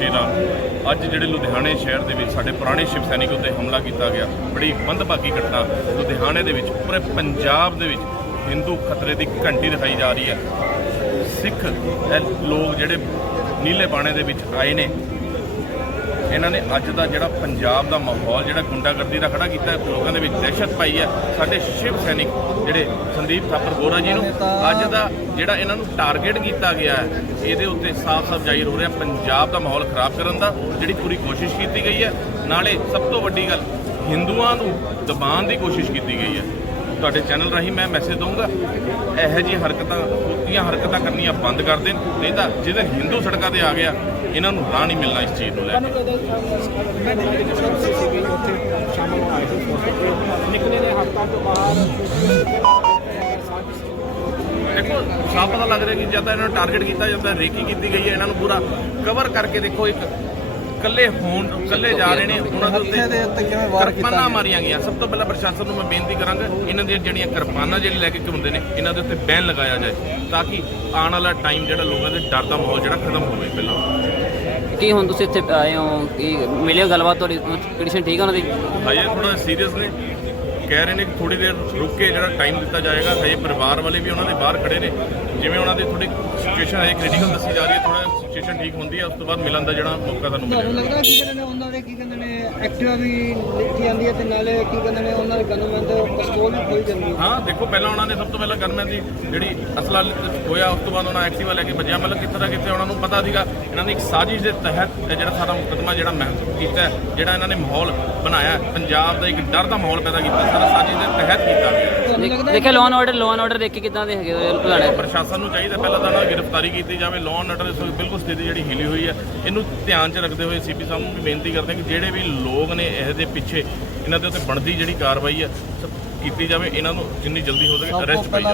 ਸ਼ੇਰਾਂ ਅੱਜ ਜਿਹੜੇ ਲੁਧਿਆਣੇ ਸ਼ਹਿਰ ਦੇ ਵਿੱਚ ਸਾਡੇ ਪੁਰਾਣੇ ਸ਼ਿਵ ਸੈਨਿਕ ਉੱਤੇ ਹਮਲਾ ਕੀਤਾ ਗਿਆ, ਬੜੀ ਮੰਦਭਾਗੀ ਘਟਨਾ ਲੁਧਿਆਣੇ ਦੇ ਵਿੱਚ, ਪੂਰੇ ਪੰਜਾਬ ਦੇ ਵਿੱਚ ਹਿੰਦੂ ਖਤਰੇ ਦੀ ਘੰਟੀ ਦਿਖਾਈ ਜਾ ਰਹੀ ਹੈ। ਸਿੱਖ ਲੋਕ ਜਿਹੜੇ ਨੀਲੇ ਬਾਣੇ ਦੇ ਵਿੱਚ ਆਏ ਨੇ ਇਹਨਾਂ ਨੇ ਅੱਜ ਦਾ ਜਿਹੜਾ ਪੰਜਾਬ ਦਾ ਮਾਹੌਲ, ਜਿਹੜਾ ਗੁੰਡਾਗਰਦੀ ਦਾ ਖੜਾ ਕੀਤਾ, ਲੋਕਾਂ ਦੇ ਵਿੱਚ ਦਹਿਸ਼ਤ ਪਾਈ ਹੈ। ਸਾਡੇ ਸ਼ਿਵ ਸੈਨਿਕ ਜਿਹੜੇ ਸੰਦੀਪ ਥਾਪਰ ਗੋਰਾ ਜੀ ਨੂੰ ਅੱਜ ਦਾ ਜਿਹੜਾ ਇਹਨਾਂ ਨੂੰ ਟਾਰਗੇਟ ਕੀਤਾ ਗਿਆ ਹੈ, ਇਹਦੇ ਉੱਤੇ ਸਾਫ਼-ਸਾਫ਼ ਜ਼ਾਹਿਰ ਹੋ ਰਿਹਾ ਪੰਜਾਬ ਦਾ ਮਾਹੌਲ ਖਰਾਬ ਕਰਨ ਦਾ ਜਿਹੜੀ ਪੂਰੀ ਕੋਸ਼ਿਸ਼ ਕੀਤੀ ਗਈ ਹੈ। ਨਾਲੇ ਸਭ ਤੋਂ ਵੱਡੀ ਗੱਲ, ਹਿੰਦੂਆਂ ਨੂੰ ਦਬਾਉਣ ਦੀ ਕੋਸ਼ਿਸ਼ ਕੀਤੀ ਗਈ ਹੈ। ਤੁਹਾਡੇ ਚੈਨਲ ਰਾਹੀਂ ਮੈਂ ਮੈਸੇਜ ਦਊਂਗਾ, ਇਹੋ ਜਿਹੀ ਹਰਕਤਾਂ ਕੁੱਤੀਆਂ ਹਰਕਤਾਂ ਕਰਨੀਆਂ ਬੰਦ ਕਰ ਦੇਣ। ਨਹੀਂ ਤਾਂ ਜਿਹਦੇ ਹਿੰਦੂ ਸੜਕਾਂ ਤੇ ਆ ਗਿਆ ਇਹਨਾਂ ਨੂੰ ਰਾਹ ਨਹੀਂ ਮਿਲਣਾ ਇਸ ਚੀਜ਼ ਨੂੰ ਲੈ ਕੇ। ਮੈਂ ਦਿੱਲੀ ਦੇ ਸਭ ਸੀਸੀਬੀ ਉੱਥੇ ਸ਼ਾਮਲ ਹੋਏ ਸੀ ਨਿਕਲੇ ਨੇ ਹਸਪਤਾਲ ਤੋਂ ਬਾਹਰ ਦੇਖੋ, ਸਾਫ਼ ਪਤਾ ਲੱਗ ਰਿਹਾ ਕਿ ਜਦ ਇਹਨਾਂ ਨੂੰ ਟਾਰਗੇਟ ਕੀਤਾ ਜਾਂਦਾ ਰੇਕੀ ਕੀਤੀ ਗਈ ਹੈ, ਇਹਨਾਂ ਨੂੰ ਪੂਰਾ ਕਵਰ ਕਰਕੇ ਦੇਖੋ ਇੱਕ ਕੱਲੇ ਹੋਣ ਕੱਲੇ ਜਾ ਰਹੇ ਨੇ ਉਹਨਾਂ ਦੇ ਉੱਤੇ ਕਿਵੇਂ ਵਾਰ ਕੀਤਾ ਕਿਰਪਾਨਾਂ ਮਾਰੀਆਂ ਗਈਆਂ। ਸਭ ਤੋਂ ਪਹਿਲਾਂ ਪ੍ਰਸ਼ਾਸਨ ਨੂੰ ਮੈਂ ਬੇਨਤੀ ਕਰਾਂਗਾ ਇਹਨਾਂ ਦੀਆਂ ਜਿਹੜੀਆਂ ਕਿਰਪਾਨਾਂ ਜਿਹੜੇ ਲੈ ਕੇ ਘੁੰਮਦੇ ਨੇ ਇਹਨਾਂ ਦੇ ਉੱਤੇ ਬੈਨ ਲਗਾਇਆ ਜਾਏ ਤਾਂ ਕਿ ਆਉਣ ਵਾਲਾ ਟਾਈਮ ਜਿਹੜਾ ਲੋਕਾਂ ਦੇ ਡਰ ਦਾ ਮਾਹੌਲ ਜਿਹੜਾ ਖਤਮ ਹੋਵੇ ਪਹਿਲਾਂ। ਕੀ ਹੁਣ ਤੁਸੀਂ ਇੱਥੇ ਆਏ ਹੋ? ਕੀ ਮਿਲਿਓ ਗੱਲਬਾਤ ਤੁਹਾਡੀ? ਕੰਡੀਸ਼ਨ ਠੀਕ ਹੈ ਉਹਨਾਂ ਦੀ? ਹਜੇ ਥੋੜਾ ਸੀਰੀਅਸ ਨੇ। ਕਹਿ ਰਹੇ ਨੇ ਕਿ ਥੋੜੀ ਦੇਰ ਰੁਕ ਕੇ ਜਿਹੜਾ ਟਾਈਮ ਦਿੱਤਾ ਜਾਏਗਾ ਹਜੇ ਪਰਿਵਾਰ ਵਾਲੇ ਵੀ ਉਹਨਾਂ ਦੇ ਬਾਹਰ ਖੜੇ ਨੇ। ਜਿਵੇਂ ਉਹਨਾਂ ਦੀ ਥੋੜੀ ਸਿਚੁਏਸ਼ਨ ਹੈ ਕ੍ਰਿਟੀਕਲ ਦੱਸੀ ਜਾ ਰਹੀ ਹੈ ਥੋੜਾ ਸਿਚੁਏਸ਼ਨ ਠੀਕ ਹੁੰਦੀ ਹੈ ਉਸ ਤੋਂ ਬਾਅਦ ਮਿਲਣ ਦਾ ਜਿਹੜਾ ਮੌਕਾ ਤੁਹਾਨੂੰ ਤੁਹਾਨੂੰ ਮਿਲੇਗਾ ਲੱਗਦਾ ਕੀ ਕਹਿੰਦੇ ਨੇ ਉਹਨਾਂ ਦੇ ਕੀ ਕਹਿੰਦੇ ਨੇ ਐਕਟਿਵਾ ਵੀ ਲਿਖੀ ਜਾਂਦੀ ਹੈ ਤੇ ਨਾਲੇ ਕੀ ਕਹਿੰਦੇ ਨੇ ਉਹਨਾਂ ਦੇ ਗਨਮੈਨ ਦੇ ਪਿਸਤੌਲ ਵੀ ਖੋਈ ਜਾਂਦੀ ਹੈ? ਹਾਂ ਦੇਖੋ ਪਹਿਲਾਂ ਉਹਨਾਂ ਨੇ ਸਭ ਤੋਂ ਪਹਿਲਾਂ ਗਨਮੈਨ ਦੀ ਜਿਹੜੀ ਅਸਲਾ ਹੋਇਆ ਉਸ ਤੋਂ ਬਾਅਦ ਉਹਨਾਂ ਐਕਟਿਵਾ ਲੈ ਕੇ ਭੱਜਿਆ। ਮਤਲਬ ਕਿੱਥੇ ਦਾ ਕਿੱਥੇ ਉਹਨਾਂ ਨੂੰ ਪਤਾ ਸੀਗਾ ਇਹਨਾਂ ਨੇ ਇੱਕ ਸਾਜ਼ਿਸ਼ ਦੇ ਤਹਿਤ ਇਹ ਜਿਹੜਾ ਸਾਰਾ ਮੁਕੱਦਮਾ ਜਿਹੜਾ ਮਹਿਸੂਸ ਕੀਤਾ ਹੈ, ਜਿਹੜਾ ਇਹਨਾਂ ਨੇ ਮਾਹੌਲ ਬਣਾਇਆ ਹੈ, ਪੰਜਾਬ ਦਾ ਇੱਕ ਡਰ ਦਾ ਮਾਹੌਲ ਪੈਦਾ ਕੀਤਾ ਸਾਰਾ ਸਾਜ਼ਿਸ਼ ਦੇ ਤਹਿਤ ਕੀਤਾ। ਤੁਹਾਨੂੰ ਲੱਗਦਾ ਦੇਖਿਆ ਲੋਨ ਆਰਡਰ ਲੋਨ ਆਰਡਰ ਦੇਖ ਕੇ ਕਿਦਾਂ ਦੇ ਹੈਗੇ ਹੋਏ ਲੁਧਿਆਣੇ? ਪ੍ਰਸ਼ਾਸਨ ਨੂੰ ਚਾਹੀਦਾ ਪਹਿਲਾਂ ਤਾਂ ਨਾ ਗ੍ਰਿਫਤਾਰੀ ਕੀਤੀ ਜਾਵੇ ਲਾਅ ਐਂਡ ਆਰਡਰ ਦੀ ਬਿਲਕੁਲ ਸਥਿਤੀ ਜਿਹੜੀ ਹਿਲੀ ਹੋਈ ਹੈ। ਇਹਨੂੰ ਧਿਆਨ 'ਚ ਰੱਖਦੇ ਹੋਏ ਸੀਪੀ ਸਾਹਿਬ ਨੂੰ ਵੀ ਬੇਨਤੀ ਕਰਦੇ ਹਾਂ ਕਿ ਜਿਹੜੇ ਵੀ ਲੋਕ ਨੇ ਇਹਦੇ ਪਿੱਛੇ ਇਹਨਾਂ ਦੇ ਉੱਤੇ ਬਣਦੀ ਜਿਹੜੀ ਕਾਰਵਾਈ ਹੈ ਕੀਤੀ ਜਾਵੇ ਇਹਨਾਂ ਨੂੰ ਜਿੰਨੀ ਜਲਦੀ ਹੋ ਸਕੇ ਅਰੈਸਟ ਪਾਈ ਪਹਿਲਾਂ